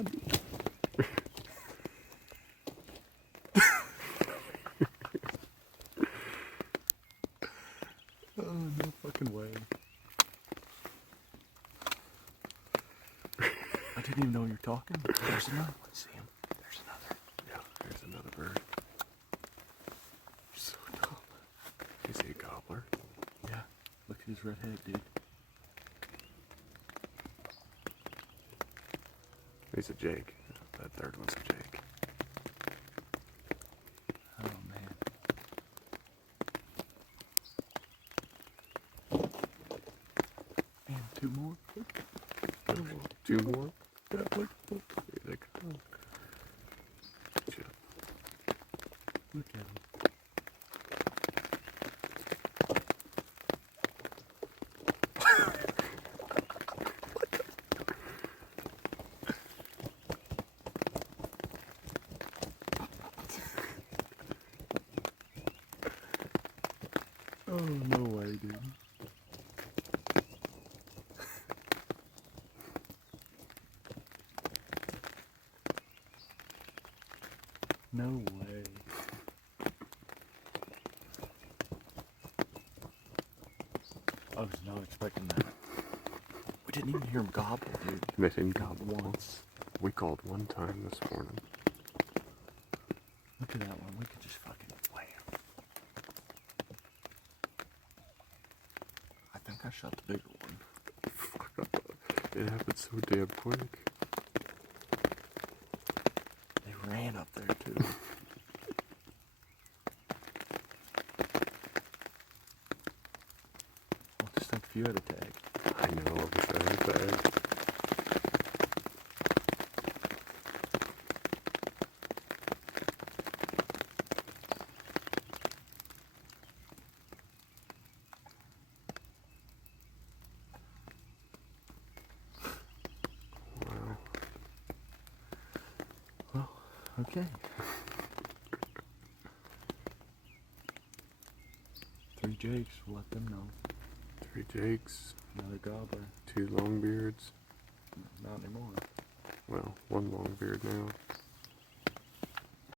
on. Oh, no fucking way. I didn't even know you were talking. There's another one. See him? There's another. Yeah, there's another bird. So dumb. Is he a gobbler? Yeah. Look at his red head, dude. He's a Jake. That third one's a Jake. Oh, man. And two more. Two more? Yeah, look. Here they come. Chip. Look at him. Oh, no way, dude. No way. I was not expecting that. We didn't even hear him gobble, dude. They didn't gobble Once. We called one time this morning. Look at that one. We could just fucking wham. I think I shot the bigger one. Fuck. It happened so damn quick. They ran up there, too. I'll just think if you had a tag. I know, I wish I had that. Wow. Well, okay. 3 Jakes, we'll let them know. 3 Jakes, Another gobbler. 2 Longbeards. Not anymore. Well, 1 Longbeard now.